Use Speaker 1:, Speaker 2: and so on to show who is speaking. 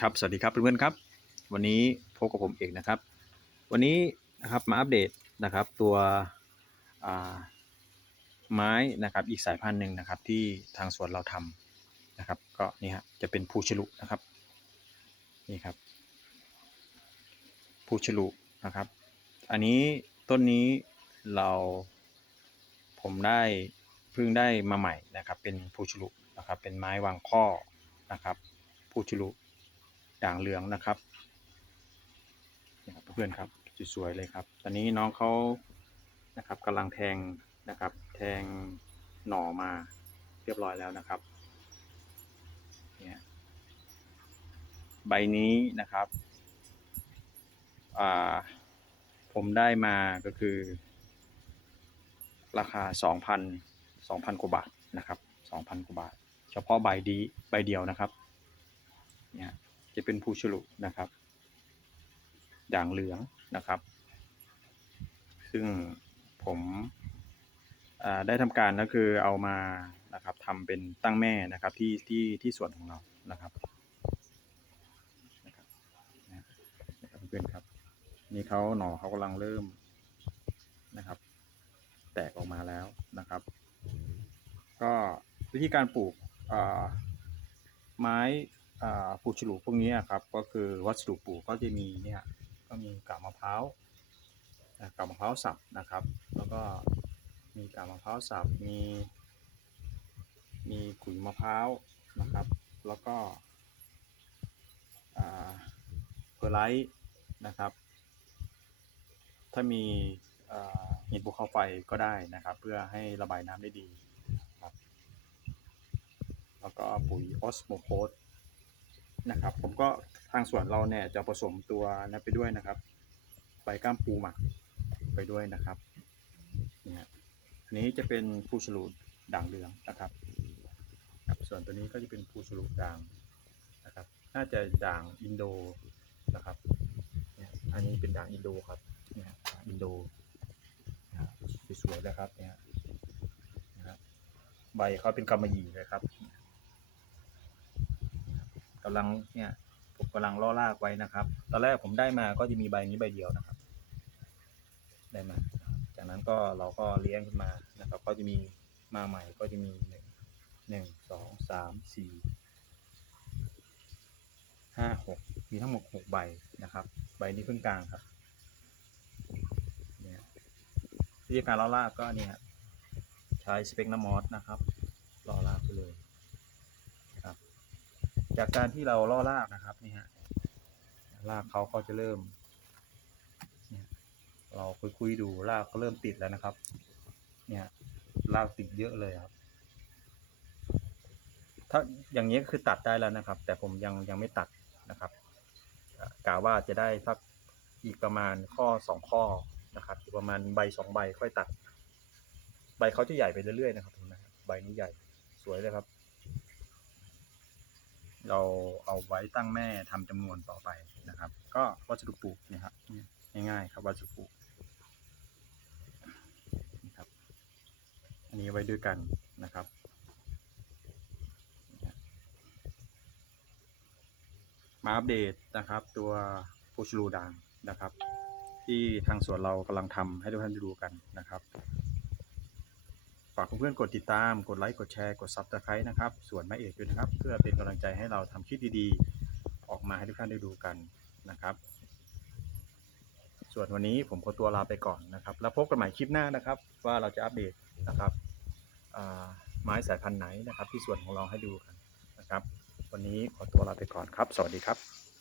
Speaker 1: ครับ สวัสดีครับเพื่อนๆครับ วันนี้พบกับผมเอกนะครับ วันนี้นะครับมาอัปเดตนะครับตัวไม้นะครับอีกสายพันธุ์หนึ่งนะครับที่ทางสวนเราทำนะครับ ก็นี่ฮะจะเป็นภูฉลุนะครับนี่ครับภูฉลุนะครับ อันนี้ต้นนี้เราผมได้เพิ่งได้มาใหม่นะครับ เป็นภูฉลุนะครับเป็นไม้วางข้อนะครับภูฉลุ ด่างเหลืองนะครับเพื่อนครับสวยๆเลยครับ ตอนนี้น้องเขานะครับกำลังแทงนะครับ แทงหน่อมาเรียบร้อยแล้วนะครับเนี่ยใบนี้นะครับอ่าผมได้มาก็คือ ราคา 2,000 2,000 กว่าบาทนะครับ 2,000 กว่าบาท เฉพาะใบดีใบเดียวนะครับเนี่ย จะเป็นภูฉลุนะครับ ด่างเหลืองนะครับ ซึ่งผมได้ทำการก็คือเอามานะครับทำเป็นตั้งแม่นะครับที่ที่ที่สวนของเรานะครับนะครับเพื่อนครับ นี่เขาหน่อเขากำลังเริ่มนะครับ แตกออกมาแล้วนะครับ ก็วิธีการปลูกอ่าไม้ ปูฉลูพวกนี้ครับ ก็คือวัสดุปลูกก็จะมีเนี่ยก็มีกาบมะพร้าวอ่ากาบมะพร้าวสับนะครับ แล้วก็มีกาบมะพร้าวสับมีมีขุยมะพร้าวนะครับ แล้วก็เพอร์ไลท์นะครับ ถ้ามีหินภูเขาไฟก็ได้นะครับ เพื่อให้ระบายน้ำได้ดีครับแล้วก็ปุ๋ยออสโมโคส นะครับ ผมก็ทางสวนเราเนี่ยจะผสมตัวนั้นไปด้วยนะครับใบก้ามปูหมักไปด้วยนะครับนี่ยอันนี้จะเป็นภูฉลูด่างเหลืองนะครับครับ ส่วนตัวนี้ก็จะเป็นภูฉลูด่างนะครับ น่าจะด่างอินโดนะครับเนี่ยอันนี้เป็นด่างอินโดครับเนี่ยอินโดสวยๆเลยครับเนี่ยใบเขาเป็นกำมะหยี่เลยครับ กำลังเนี่ยผมกำลังล่อลากไว้นะครับ ตอนแรกผมได้มาก็จะมีใบนี้ใบเดียวนะครับ ได้มา จากนั้นก็เราก็เลี้ยงขึ้นมานะครับ ก็จะมีมาใหม่ก็จะมีหนึ่งหนึ่งสองสามสี่ห้าหกมีทั้งหมดหกใบนะครับ ใบนี้เพิ่งกลางครับเนี่ยวิธีการล่อลากก็เนี่ยครับใช้สเปกน้ำมอสนะครับล่อลากไปเลย จากการที่เราล่อรากนะครับนี่ฮะรากเขาก็จะเริ่มเนี่ยเราคุยๆดูรากเขาเริ่มติดแล้วนะครับ เนี่ยรากติดเยอะเลยครับ ถ้าอย่างนี้ก็คือตัดได้แล้วนะครับ แต่ผมยังยังไม่ตัดนะครับกะว่าจะได้สักอีกประมาณข้อสองข้อนะครับอีกประมาณใบสองใบค่อยตัด ใบเขาจะใหญ่ไปเรื่อยๆนะครับนไหมครับใบนี้ใหญ่สวยเลยครับ เราเอาไว้ตั้งแม่ทำจำนวนต่อไปนะครับ ก็วัสดุปลูกนะครับง่ายๆครับวัสดุปลูกนะครับ อันนี้ไว้ด้วยกันนะครับมาอัปเดตนะครับ ตัวฟูชลูด่างนะครับ ที่ทางสวนเรากำลังทำให้ทุกท่านดูกันนะครับ ฝากเพื่อนๆกดติดตาม กดไลค์ กดแชร์ กดซับสไครต์นะครับ ส่วนแม่เอกด้วยนะครับ เพื่อเป็นกำลังใจให้เราทำคลิปดีๆ ออกมาให้ทุกท่านได้ดูกันนะครับ ส่วนวันนี้ผมขอตัวลาไปก่อนนะครับ แล้วพบกันใหม่คลิปหน้านะครับ ว่าเราจะอัปเดตนะครับไม้สายพันธุ์ไหนนะครับ ที่ส่วนของเราให้ดูกันนะครับ วันนี้ขอตัวลาไปก่อนครับ สวัสดีครับ